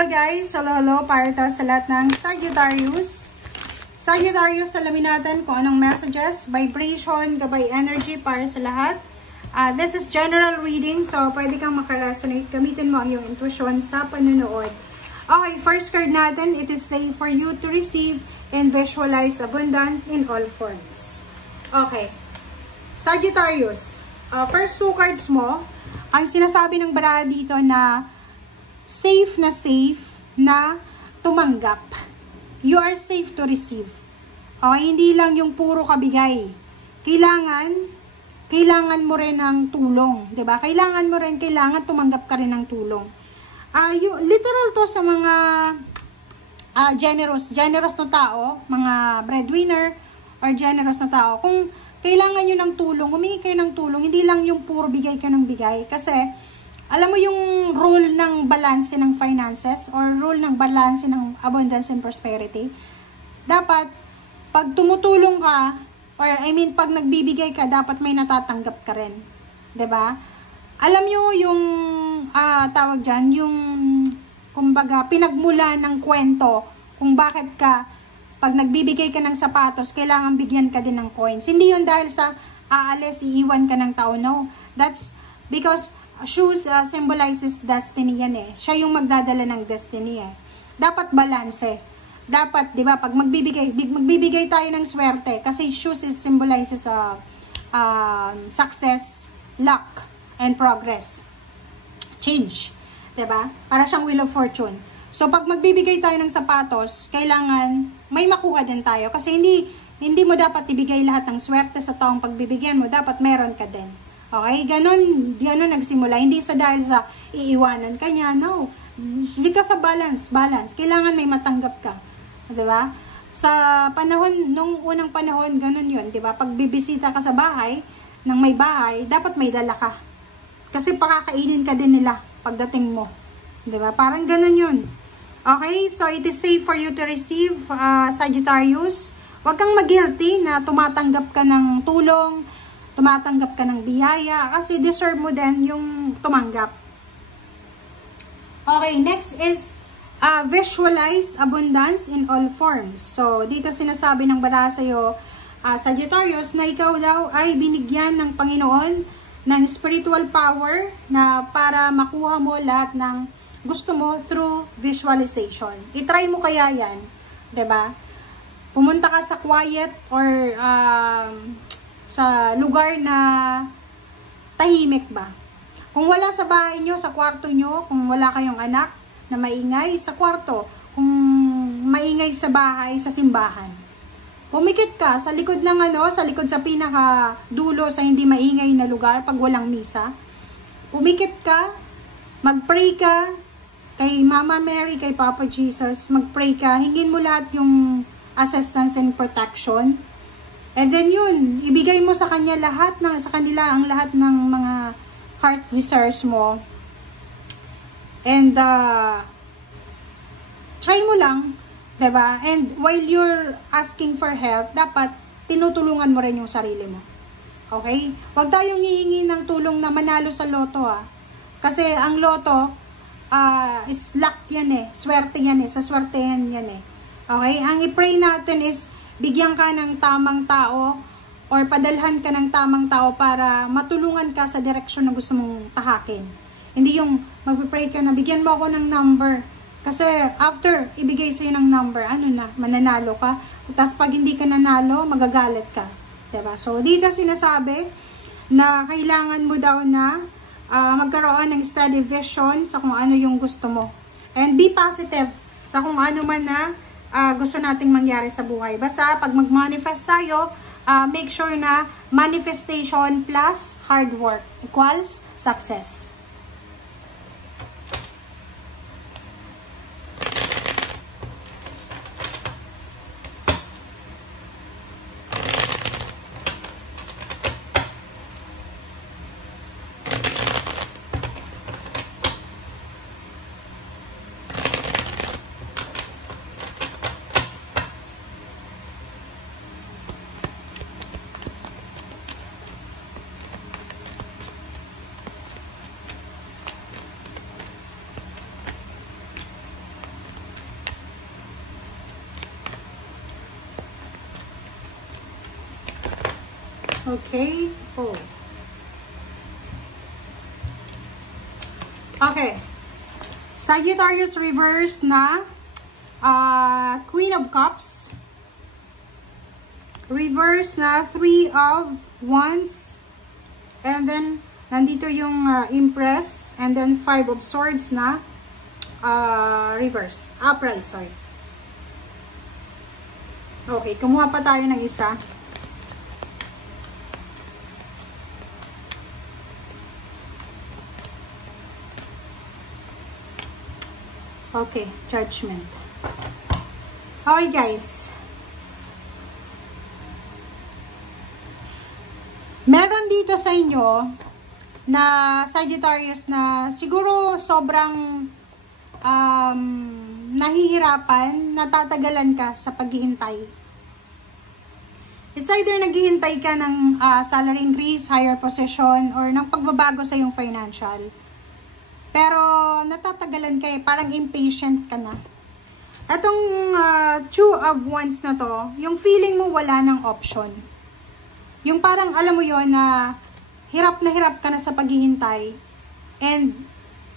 Hello guys! Hello para to sa lahat ng Sagittarius. Sagittarius, alamin natin kung anong messages, vibration, gabay energy para sa lahat. This is general reading, so pwede kang makaresonate. Gamitin mo ang iyong intuition sa panunood. Okay, first card natin, it is safe for you to receive and visualize abundance in all forms. Okay, Sagittarius, first two cards mo, ang sinasabi ng baraha dito na safe na tumanggap. You are safe to receive. Okay, hindi lang yung puro kabigay. Kailangan mo rin ng tulong, 'di ba? Kailangan tumanggap ka rin ng tulong. Literal to sa mga generous na tao, mga breadwinner or generous na tao. Kung kailangan nyo ng tulong, humingi kayo ng tulong, hindi lang yung puro bigay ka ng bigay. Kasi alam mo yung rule ng balance ng finances or rule ng balance ng abundance and prosperity. Dapat, pag tumutulong ka, pag nagbibigay ka, dapat may natatanggap ka rin. 'Di ba? Alam nyo yung, tawag dyan, yung, kumbaga, pinagmula ng kwento kung bakit ka, pag nagbibigay ka ng sapatos, kailangan bigyan ka din ng coins. Hindi yun dahil sa aalis, iiwan ka ng tao. No. That's because shoes symbolizes destiny yan eh. Siya yung magdadala ng destiny eh. Dapat balance eh. Dapat, di ba, pag magbibigay tayo ng swerte, kasi shoes symbolizes success, luck, and progress. Change. Di ba? Para siyang wheel of fortune. So, pag magbibigay tayo ng sapatos, kailangan may makuha din tayo. Kasi hindi mo dapat ibigay lahat ng swerte sa taong pagbibigyan mo. Dapat meron ka din. Okay? Ganon nagsimula. Hindi sa dahil sa iiwanan ka niya. No. Because of balance. Kailangan may matanggap ka. Diba? Sa panahon, nung unang panahon, ganon yun. Diba? Pag bibisita ka sa bahay, ng may bahay, dapat may dala ka. Kasi pakakainin ka din nila pagdating mo. Diba? Parang ganon yun. Okay? So, it is safe for you to receive, Sagittarius. Huwag kang mag-guilty na tumatanggap ka ng tulong, tumatanggap ka ng biyaya, kasi deserve mo din yung tumanggap. Okay, next is visualize abundance in all forms. So, dito sinasabi ng baraha sa'yo, Sagittarius, na ikaw daw ay binigyan ng Panginoon ng spiritual power na para makuha mo lahat ng gusto mo through visualization. I-try mo kaya yan, 'di ba? Pumunta ka sa quiet or sa lugar na tahimik ba. Kung wala sa bahay nyo, sa kwarto nyo, kung wala kayong anak na maingay, sa kwarto. Kung maingay sa bahay, sa simbahan. Pumikit ka sa likod ng sa likod sa pinaka dulo sa hindi maingay na lugar pag walang misa. Pumikit ka, mag-pray ka kay Mama Mary, kay Papa Jesus, mag-pray ka, hingin mo lahat yung assistance and protection. And then yun, ibigay mo sa kanila ang lahat ng mga heart's desires mo. And try mo lang, 'di ba? And while you're asking for help, dapat tinutulungan mo rin yung sarili mo. Okay? Huwag tayong hihingi ng tulong na manalo sa loto Kasi ang loto is luck yan eh. Swerte yan eh. Sa swertehan yan eh. Okay? Ang i-pray natin is bigyan ka ng tamang tao or padalhan ka ng tamang tao para matulungan ka sa direksyon na gusto mong tahakin. Hindi yung magpipray ka na bigyan mo ako ng number. Kasi after ibigay sa'yo ng number, mananalo ka. Tapos pag hindi ka nanalo, magagalit ka. Diba? So dito sinasabi na kailangan mo daw na magkaroon ng steady vision sa kung ano yung gusto mo. And be positive sa kung ano man na gusto nating mangyari sa buhay. Basta pag mag-manifest tayo, make sure na manifestation plus hard work equals success. Okay? Oh. Okay. Sagittarius reverse na Queen of Cups. Reverse na 3 of Wands. And then, nandito yung Empress. And then, 5 of Swords na reverse. Upright, sorry. Okay, kumuha pa tayo ng isa. Okay, Judgment. Okay, guys. Meron dito sa inyo na Sagittarius na siguro sobrang nahihirapan, natatagalan ka sa paghihintay. It's either naghihintay ka ng salary increase, higher position, or ng pagbabago sa iyong financial. Pero natatagalan ka parang impatient ka na. Itong Two of Wands na to, yung feeling mo wala ng option. Yung parang alam mo yon na hirap ka na sa paghihintay. And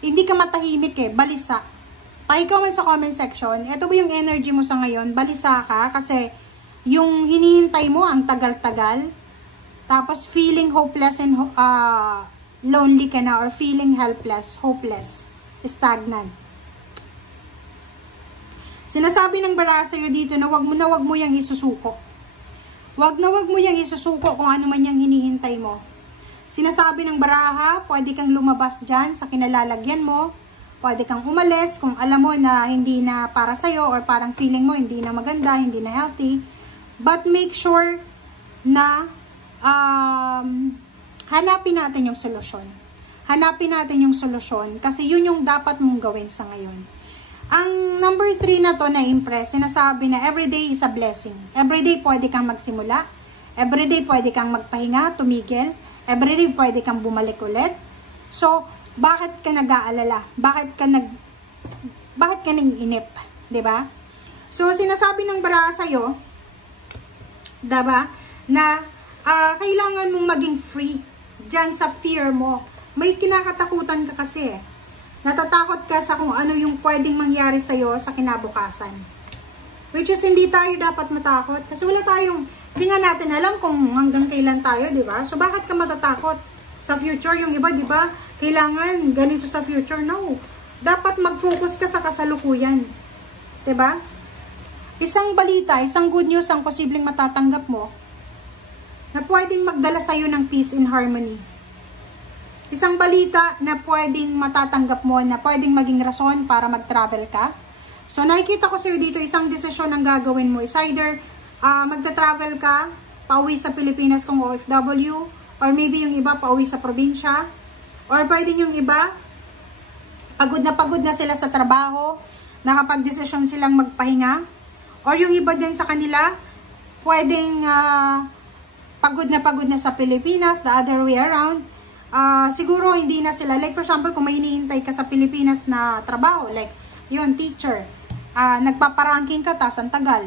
hindi ka matahimik balisa. Pa-comment sa comment section, ito ba yung energy mo sa ngayon? Balisa ka kasi yung hinihintay mo ang tagal-tagal. Tapos feeling hopeless and lonely ka na, or feeling helpless, hopeless, stagnant. Sinasabi ng baraha sa'yo dito na wag mo yang isusuko. Wag mo yang isusuko kung ano man yung hinihintay mo. Sinasabi ng baraha, pwede kang lumabas dyan sa kinalalagyan mo, pwede kang umalis kung alam mo na hindi na para sa'yo, or parang feeling mo hindi na maganda, hindi na healthy. But make sure na hanapin natin yung solusyon. Hanapin natin yung solusyon kasi yun yung dapat mong gawin sa ngayon. Ang number 3 na to na Empress, sinasabi na everyday is a blessing. Everyday pwede kang magsimula. Everyday pwede kang magpahinga, tumigil. Everyday pwede kang bumalik ulit. So, bakit ka nag-aalala? Bakit ka nang-inip? 'Di ba? So, sinasabi ng baraha sa'yo, diba, na kailangan mong maging free dyan sa fear mo. May kinakatakutan ka kasi. Natatakot ka sa kung ano yung pwedeng mangyari sa'yo sa kinabukasan. Which is, hindi tayo dapat matakot. Kasi wala tayong, hindi nga natin alam kung hanggang kailan tayo, di ba? So, bakit ka matatakot sa future? Yung iba, di ba? Kailangan ganito sa future. No. Dapat mag-focus ka sa kasalukuyan. Di ba? Isang balita, isang good news ang posibleng matatanggap mo na pwedeng magdala sa'yo ng peace and harmony. Isang balita na pwedeng matatanggap mo, na pwedeng maging rason para mag-travel ka. So, nakikita ko sa'yo dito, isang desisyon ang gagawin mo. Is either magta-travel ka, pauwi sa Pilipinas kung OFW, or maybe yung iba pauwi sa probinsya, or pwedeng yung iba, pagod na sila sa trabaho, nakapag-desisyon silang magpahinga, or yung iba din sa kanila, pwedeng pagod na sa Pilipinas, the other way around. Siguro hindi na sila, like for example, kung may hinihintay ka sa Pilipinas na trabaho, like yun, teacher, nagpaparanking ka, tas ang tagal,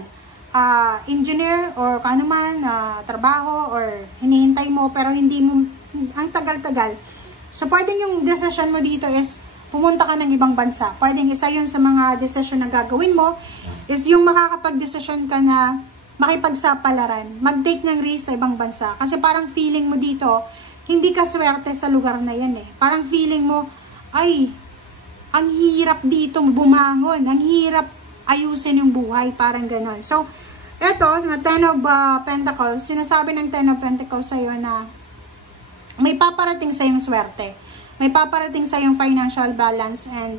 engineer, or kano man, trabaho, or hinihintay mo, pero hindi mo, ang tagal-tagal. So, pwedeng yung decision mo dito is, pumunta ka ng ibang bansa. Pwedeng isa yun sa mga decision na gagawin mo, is yung makakapag-decision ka na makipagsapalaran, mag-take ng risk sa ibang bansa. Kasi parang feeling mo dito, hindi ka swerte sa lugar na yan Parang feeling mo, ay, ang hirap dito bumangon, ang hirap ayusin yung buhay, parang ganon. So, eto, na Ten of Pentacles, sinasabi ng Ten of Pentacles sa'yo na may paparating sa'yong swerte. May paparating sa'yong financial balance and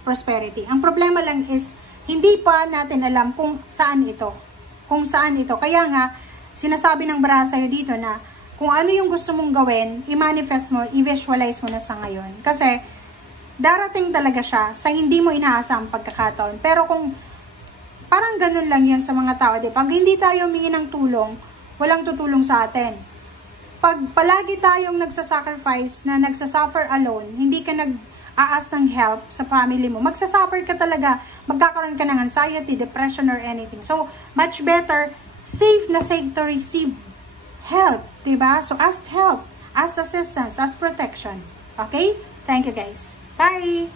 prosperity. Ang problema lang is, hindi pa natin alam kung saan ito. Kung saan ito. Kaya nga, sinasabi ng baraha sa'yo dito na, kung ano yung gusto mong gawin, i-manifest mo, i-visualize mo na sa ngayon. Kasi, darating talaga siya sa hindi mo inaasang pagkakataon. Pero kung, parang ganun lang yun sa mga tao. Pag hindi tayo humingi ng tulong, walang tutulong sa atin. Pag palagi tayong nagsasacrifice, na nagsasuffer alone, hindi ka nag-aas ng help sa family mo, magsasuffer ka talaga, magkakaroon ka ng anxiety, depression, or anything. So, much better, safe na safe to receive help. Diba? So, ask help, ask assistance, ask protection. Okay? Thank you guys. Bye!